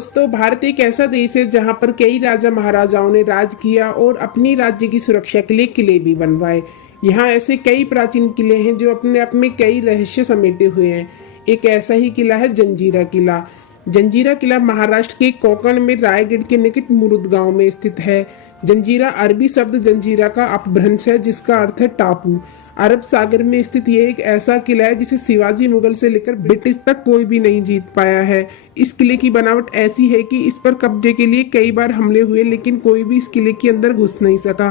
दोस्तों, भारत एक ऐसा देश है जहां पर कई राजा महाराजाओं ने राज किया और अपनी राज्य की सुरक्षा के लिए किले भी बनवाए। यहाँ ऐसे कई प्राचीन किले हैं जो अपने आप में कई रहस्य समेटे हुए हैं। एक ऐसा ही किला है जंजीरा किला। जंजीरा किला महाराष्ट्र के कोंकण में रायगढ़ के निकट मुरुद गांव में स्थित है। जंजीरा अरबी शब्द जंजीरा का अपभ्रंश है जिसका अर्थ है टापू। अरब सागर में स्थित ये एक ऐसा किला है जिसे शिवाजी मुगल से लेकर ब्रिटिश तक कोई भी नहीं जीत पाया है। इस किले की बनावट ऐसी है कि इस पर कब्जे के लिए कई बार हमले हुए लेकिन कोई भी इस किले के अंदर घुस नहीं सका।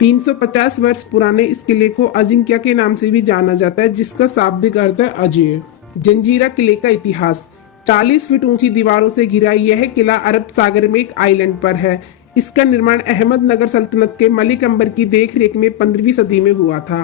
350 वर्ष पुराने इस किले को अजिंक्य के नाम से भी जाना जाता है जिसका शाब्दिक अर्थ है अजय। जंजीरा किले का इतिहास। 40 फीट ऊंची दीवारों से घिरा यह किला अरब सागर में एक आइलैंड पर है। इसका निर्माण अहमदनगर सल्तनत के मलिक अंबर की देखरेख में 15वीं सदी में हुआ था।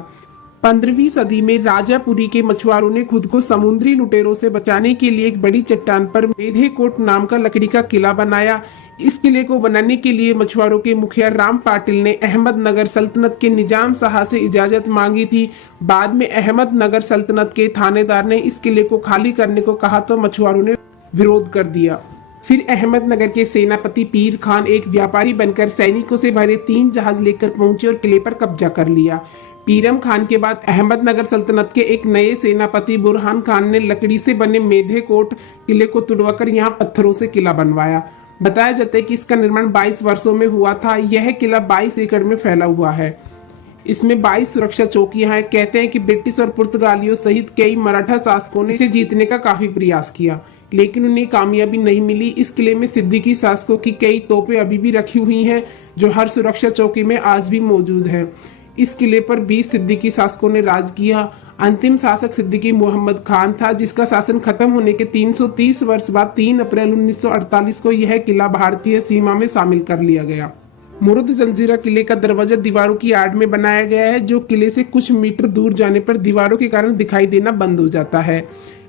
15वीं सदी में राजापुरी के मछुआरों ने खुद को समुद्री लुटेरों से बचाने के लिए एक बड़ी चट्टान पर मेधेकोट नाम का लकड़ी का किला बनाया। इस किले को बनाने के लिए मछुआरों के मुखिया राम पाटिल ने अहमदनगर सल्तनत के निजाम शाह से इजाजत मांगी थी। बाद में अहमदनगर सल्तनत के थानेदार ने इस किले को खाली करने को कहा तो मछुआरों ने विरोध कर दिया। फिर अहमदनगर के सेनापति पीर खान एक व्यापारी बनकर सैनिकों से भरे 3 जहाज लेकर पहुंचे और किले पर कब्जा कर लिया। पीरम खान के बाद अहमदनगर सल्तनत के एक नए सेनापति बुरहान खान ने लकड़ी से बने मेधेकोट किले को तुड़वाकर यहाँ पत्थरों से किला बनवाया। बताया जाता है कि इसका निर्माण 22 वर्षों में हुआ था। यह किला 22 एकड़ में फैला हुआ है। इसमें 22 सुरक्षा चौकियां हैं। कहते हैं कि ब्रिटिश और पुर्तगालियों सहित कई मराठा शासकों ने इसे जीतने का काफी प्रयास किया लेकिन उन्हें कामयाबी नहीं मिली। इस किले में सिद्दीकी शासकों की कई तोपें अभी भी रखी हुई हैं जो हर सुरक्षा चौकी में आज भी मौजूद हैं। इस किले पर 20 सिद्दीकी शासकों ने राज किया। अंतिम शासक सिद्दीकी मोहम्मद खान था जिसका शासन खत्म होने के 330 वर्ष बाद 3 अप्रैल 1948 को यह किला भारतीय सीमा में शामिल कर लिया गया। मुरुद जंजीरा किले का दरवाजा दीवारों की आड़ में बनाया गया है जो किले से कुछ मीटर दूर जाने पर दीवारों के कारण दिखाई देना बंद हो जाता है।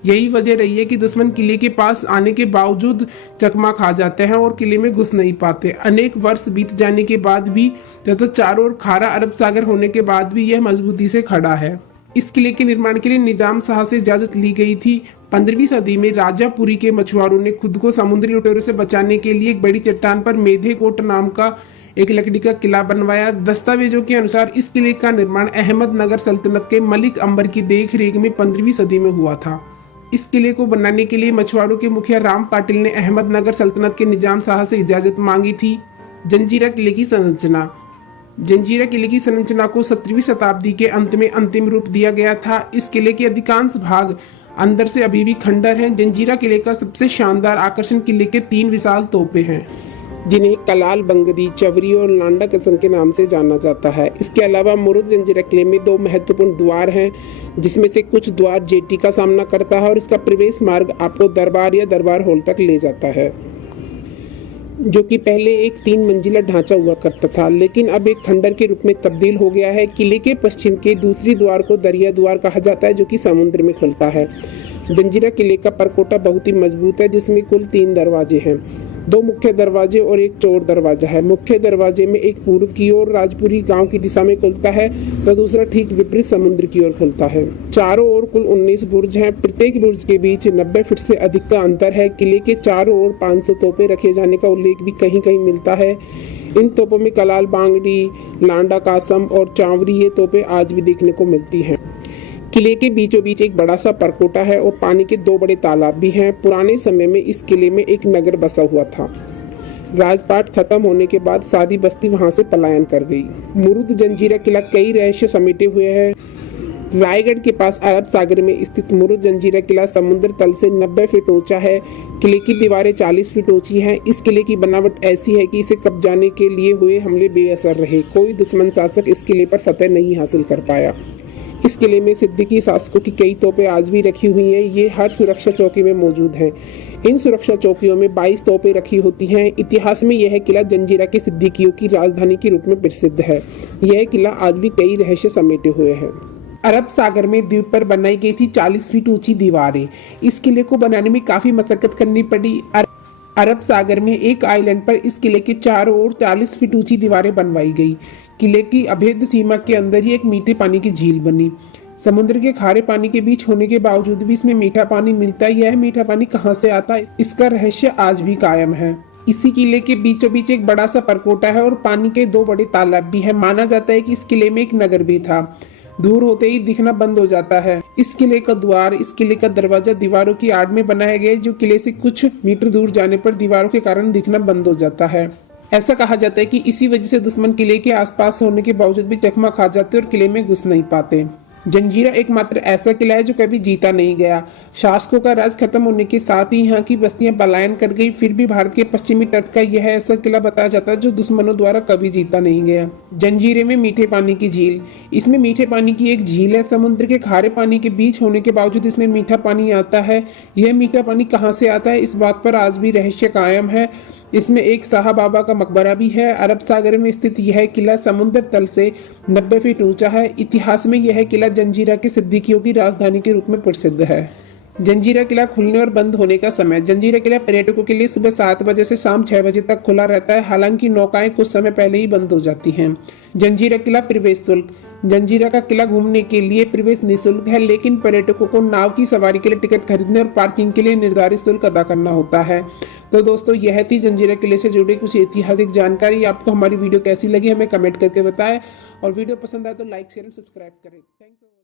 यही वजह रही है कि दुश्मन किले के पास आने के बावजूद चकमा खा जाते हैं और किले में घुस नहीं पाते। अनेक वर्ष बीत जाने के बाद भी तथा चारों ओर खारा अरब सागर होने के बाद भी यह मजबूती से खड़ा है। इस किले के निर्माण के लिए निजाम शाह से इजाजत ली गई थी। 15वीं सदी में राजापुरी के मछुआरों ने खुद को समुद्री लुटेरों से बचाने के लिए एक बड़ी चट्टान पर मेधेकोट नाम का एक लकड़ी का किला बनवाया। दस्तावेजों के अनुसार इस किले का निर्माण अहमदनगर सल्तनत के मलिक अंबर की देखरेख में 15वीं सदी में हुआ था। इस किले को बनाने के लिए मछुआरों के मुखिया राम पाटिल ने अहमदनगर सल्तनत के निजाम शाह से इजाजत मांगी थी। जंजीरा किले की संरचना। जंजीरा किले की संरचना को 17वीं शताब्दी के अंत में अंतिम रूप दिया गया था। इस किले के अधिकांश भाग अंदर से अभी भी खंडर हैं। जंजीरा किले का सबसे शानदार आकर्षण किले के 3 विशाल तोपें हैं जिन्हें कलाल बंगदी, चवरी और लांडा कसम के नाम से जाना जाता है। इसके अलावा मुरुद जंजीरा किले में 2 महत्वपूर्ण द्वार हैं जिसमें से कुछ द्वार जेटी का सामना करता है और इसका प्रवेश मार्ग आपको दरबार या दरबार हॉल तक ले जाता है जो कि पहले एक 3 मंजिला ढांचा हुआ करता था लेकिन अब एक खंडर के रूप में तब्दील हो गया है। किले के पश्चिम के दूसरी द्वार को दरिया द्वार कहा जाता है जो कि समुद्र में खुलता है। जंजीरा किले का परकोटा बहुत ही मजबूत है जिसमें कुल 3 दरवाजे हैं। 2 मुख्य दरवाजे और एक चोर दरवाजा है। मुख्य दरवाजे में एक पूर्व की ओर राजपुरी गांव की दिशा में खुलता है तो दूसरा ठीक विपरीत समुद्र की ओर खुलता है। चारों ओर कुल 19 बुर्ज हैं। प्रत्येक बुर्ज के बीच 90 फीट से अधिक का अंतर है। किले के चारों ओर 500 तोपें रखे जाने का उल्लेख भी कहीं कहीं मिलता है। इन तोपों में कलाल बांगड़ी, लांडा कासम और चावरी ये तोपें आज भी देखने को मिलती हैं। किले के बीचों बीच एक बड़ा सा परकोटा है और पानी के 2 बड़े तालाब भी हैं। पुराने समय में इस किले में एक नगर बसा हुआ था। राजपाट खत्म होने के बाद सारी बस्ती वहां से पलायन कर गई। मुरुद जंजीरा किला कई रहस्य समेटे हुए है। रायगढ़ के पास अरब सागर में स्थित मुरुद जंजीरा किला समुद्र तल से 90 फीट ऊंचा है। किले की दीवारें 40 फीट ऊंची हैं। इस किले की बनावट ऐसी है कि इसे कब्जाने के लिए हुए हमले बेअसर रहे। कोई दुश्मन शासक इस किले पर फतेह नहीं हासिल कर पाया। इस किले में सिद्दीकी शासकों की कई तोपें आज भी रखी हुई हैं। ये हर सुरक्षा चौकी में मौजूद हैं। इन सुरक्षा चौकियों में 22 तोपें रखी होती हैं। इतिहास में यह किला जंजीरा के सिद्दीकियों की राजधानी के रूप में प्रसिद्ध है। यह किला आज भी कई रहस्य समेटे हुए है। अरब सागर में द्वीप पर बनाई गई थी 40 फीट ऊंची दीवारें। इस किले को बनाने में काफी मशक्कत करनी पड़ी। अरब सागर में एक आइलैंड पर इस किले के चारों ओर 40 फीट ऊंची दीवारें बनवाई गई। किले की अभेद्य सीमा के अंदर ही एक मीठे पानी की झील बनी। समुद्र के खारे पानी के बीच होने के बावजूद भी इसमें मीठा पानी मिलता है। यह मीठा पानी कहाँ से आता है, इसका रहस्य आज भी कायम है। इसी किले के बीचों बीच एक बड़ा सा परकोटा है और पानी के 2 बड़े तालाब भी है। माना जाता है कि इस किले में एक नगर भी था। दूर होते ही दिखना बंद हो जाता है। इस किले का द्वार, इस किले का दरवाजा दीवारों की आड़ में बनाया गया है, जो किले से कुछ मीटर दूर जाने पर दीवारों के कारण दिखना बंद हो जाता है। ऐसा कहा जाता है कि इसी वजह से दुश्मन किले के आसपास होने के बावजूद भी चकमा खा जाते और किले में घुस नहीं पाते। जंजीरा एकमात्र ऐसा किला है जो कभी जीता नहीं गया। शासकों का राज खत्म होने के साथ ही यहाँ की बस्तियां पलायन कर गई, फिर भी भारत के पश्चिमी तट का यह ऐसा किला बताया जाता है जो दुश्मनों द्वारा कभी जीता नहीं गया। जंजीरे में मीठे पानी की झील। इसमें मीठे पानी की एक झील है। समुद्र के खारे पानी के बीच होने के बावजूद इसमें मीठा पानी आता है। यह मीठा पानी कहाँ से आता है, इस बात पर आज भी रहस्य कायम है। इसमें एक शाह बाबा का मकबरा भी है। अरब सागर में स्थित यह किला समुद्र तल से 90 फीट ऊंचा है। इतिहास में यह किला जंजीरा के सिद्दीकियों की राजधानी के रूप में प्रसिद्ध है। जंजीरा किला खुलने और बंद होने का समय। जंजीरा किला पर्यटकों के लिए सुबह 7 बजे से शाम 6 बजे तक खुला रहता है। हालांकि नौकाएं कुछ समय पहले ही बंद हो जाती हैं। जंजीरा किला प्रवेश शुल्क। जंजीरा का किला घूमने के लिए प्रवेश निःशुल्क है, लेकिन पर्यटकों को नाव की सवारी के लिए टिकट खरीदने और पार्किंग के लिए निर्धारित शुल्क अदा करना होता है। तो दोस्तों, यह थी जंजीरा किले से जुड़ी कुछ ऐतिहासिक जानकारी। आपको हमारी वीडियो कैसी लगी हमें कमेंट करके बताएं, और वीडियो पसंद आए तो लाइक शेयर एंड सब्सक्राइब करें। थैंक्स।